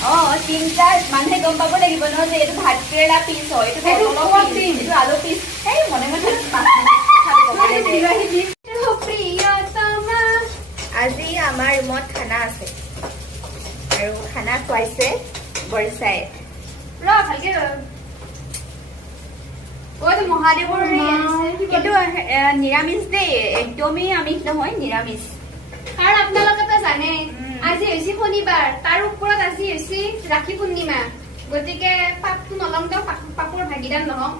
তিনটা মানুহে গম পাব লাগিব ন যে এইটো ভাত কেৰেলা পিচ হয়, এইটো আলু পিচ। এই মনে মনে আজি আমাৰ ৰুমত খানা আছে আৰু খানা খুৱাইছে বৰচাই। মহাদেৱৰ কিন্তু নিৰামিষ দেই, একদমেই আমিষ নহয়, নিৰামিষ। কাৰণ আপোনালোকে জানে আজি হৈছে শনিবাৰ, তাৰ ওপৰত আজি হৈছে ৰাখি পূৰ্ণিমা, গতিকে পাপটো নলম দিয়ক, পাপৰ ভাগিদাৰ নহম।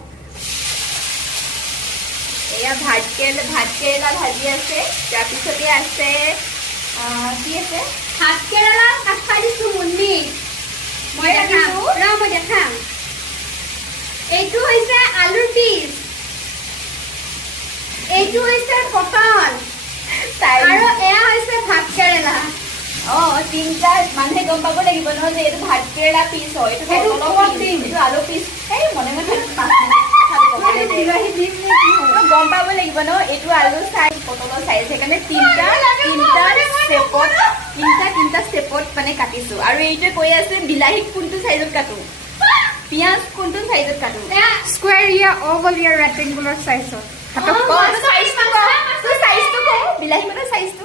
এয়া ভাত কেৰেলা ভাজি আছে, তাৰপিছতে আছে কি আছে, ভাত কেৰেলা কাটা দিছো মুন্নি। মই দেখাম। এইটো হৈছে আলুৰ পিচ, এইটো হৈছে পটল, আৰু এয়া হৈছে ভাত কেৰেলা। তিনটা মানুহে গম পাব লাগিব ন যে এইটো ভাত কেৰেলা পিচ হয়, এইটো আলু পিচ। এই মনে মনে গম পাব লাগিব ন এইটো আলু চাইজ, পটলৰ চাইজ, সেইকাৰণে তিনটা ষ্টেপত মানে কাটিছো। আৰু এইটোৱে কৈ আছে বিলাহী কোনটো চাইজত কাটো, পিঁয়াজ কোনটো চাইজত কাটো। স্কুৱেৰ ইয়া অভল ইয়া ৰেক্টেংগুলাৰ চাইজত। বিলাহী মানে চাইজটো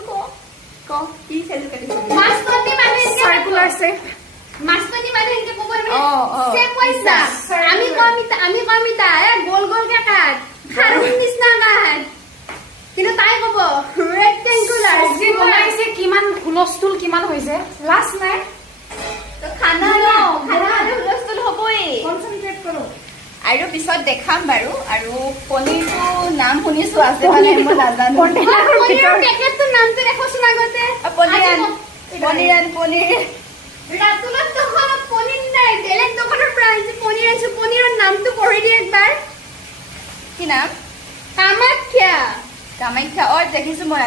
ক কি চাইজত কাটিছো। মাছপতি মানে চাৰ্কুলাৰ শেপ। মাছপতি মানে এনেকে ক'ব শেপ পইচা আমি কমিতা গোল গোলকে কাট, খাৰুৰ নিচিনা কাট, কিন্তু তাই ক'ব ৰেক্টেংগুলাৰ। যি বনাইছে কিমান হুলস্থুল কিমান হৈছে, লাজ নাই। খানা হুলস্থুল হ'বই। কনচেনট্ৰেট কৰো। আৰু পিছত দেখাম বাৰু। আৰু পনীৰটো নাম শুনিছো আছে মানে মই নাজানো। পনীৰৰ পেকেটটোৰ নামটো দেখোচোন আগতে। পনীৰ ৰাতুলত দোকানত পনীৰ নাই, বেলেগ দোকানৰ পৰা আনিছো পনীৰ আনিছো। পনীৰৰ নামটো পঢ়ি দিয়ে একবাৰ। কি নাম? কামাখ্যা। দেখিছো মই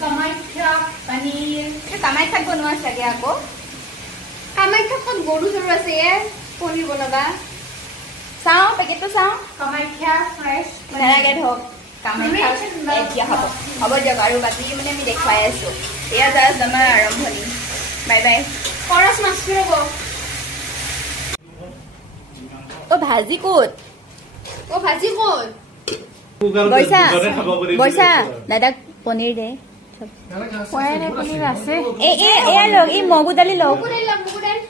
কামাখ্যা পনীৰ। কামাখ্যাত বনোৱা চাগে আকৌ। কামাখ্যাত ক'ত গৰু চৰু আছে পনীৰ বনাবা। চাওঁ পেকেটটো চাওঁ। কামাখ্যা ফ্ৰেছ নালাগে ধৰক, কামাখ্যা এতিয়া হ'ব দিয়ক। আৰু বাকী মানে আমি দেখুৱাই আছো। এয়া জাষ্ট আমাৰ আৰম্ভণি। Bye bye. খৰচ মাছটো ৰ'ব। ভাজি ক'ত? ভাজি ক'ত? বৈছা দাদাক পনীৰ দে। পনীৰ আছে। এয়া লওক, এই মগু দালি লওক। মুগুদাইল